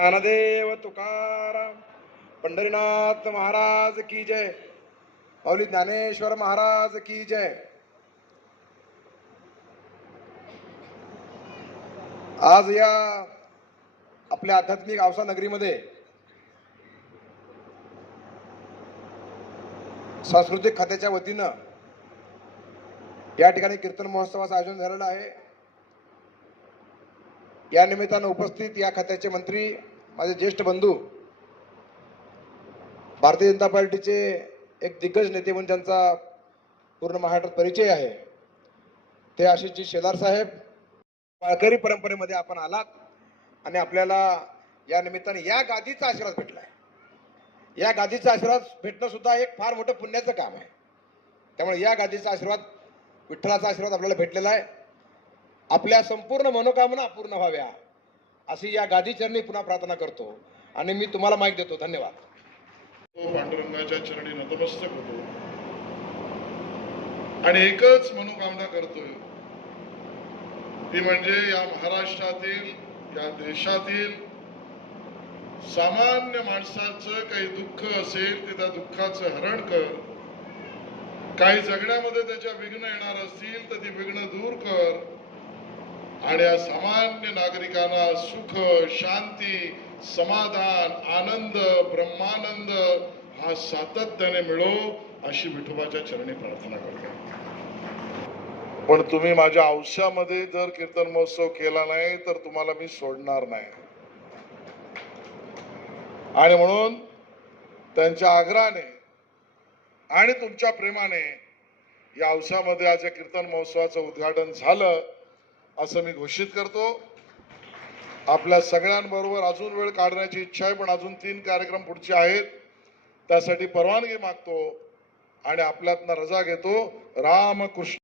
ज्ञानदेव तुकाराम. पंढरीनाथ महाराज की जय. पावली ज्ञानेश्वर महाराज की जय. आज या आपल्या आध्यात्मिक औसा नगरीमध्ये सांस्कृतिक खात्याच्या वतीनं या ठिकाणी कीर्तन महोत्सवाचं आयोजन झालेलं आहे. या निमित्तानं उपस्थित या खात्याचे मंत्री माझे ज्येष्ठ बंधू भारतीय जनता पार्टीचे एक दिग्गज नेते म्हणून ज्यांचा पूर्ण महाराष्ट्रात परिचय आहे ते आशिषजी शेलार साहेब. वारकरी परंपरेमध्ये आपण आलात आणि आपल्याला या निमित्ताने या गादीचा आशीर्वाद भेटला आहे या गादीचा आशीर्वाद भेटणं सुद्धा एक फार मोठं पुण्याचं काम आहे. त्यामुळे या गादीचा आशीर्वाद विठ्ठलाचा आशीर्वाद आपल्याला भेटलेला आहे. आपल्या संपूर्ण मनोकामना पूर्ण व्हाव्या. अशी या गादीचरणी पुन्हा प्रार्थना करतो. आणि मी तुम्हाला माहिती देतो. धन्यवाद. तो पांडुरंगाच्या चरणी नतमस्तक होतो. आणि एकच मनोकामना करतोय. ती म्हणजे या महाराष्ट्रातील या देशातील सामान्य माणसाचं काही दुःख असेल ते त्या दुःखाचं हरण कर. काही जगण्यामध्ये त्याच्या विघ्न येणार असतील तर ती विघ्न दूर कर. आणि या सामान्य नागरिकांना सुख शांती समाधान आनंद ब्रह्मानंद हा सातत्याने मिळो अशी विठोबाच्या चरणी प्रार्थना करतो. पण तुम्ही माझ्या आवश्यामध्ये जर कीर्तन महोत्सव केला नाही तर तुम्हाला मी सोडणार नाही. आणि म्हणून त्यांच्या आग्रहाने आणि तुमच्या प्रेमाने या औषामध्ये आज या कीर्तन महोत्सवाचं उद्घाटन झालं. असं मी घोषित करतो. आपल्या सगळ्यांबरोबर अजून वेळ काढण्याची इच्छा आहे पण अजून तीन कार्यक्रम पुढचे आहेत. त्यासाठी परवानगी मागतो आणि आपल्यातनं रजा घेतो. रामकृष्ण.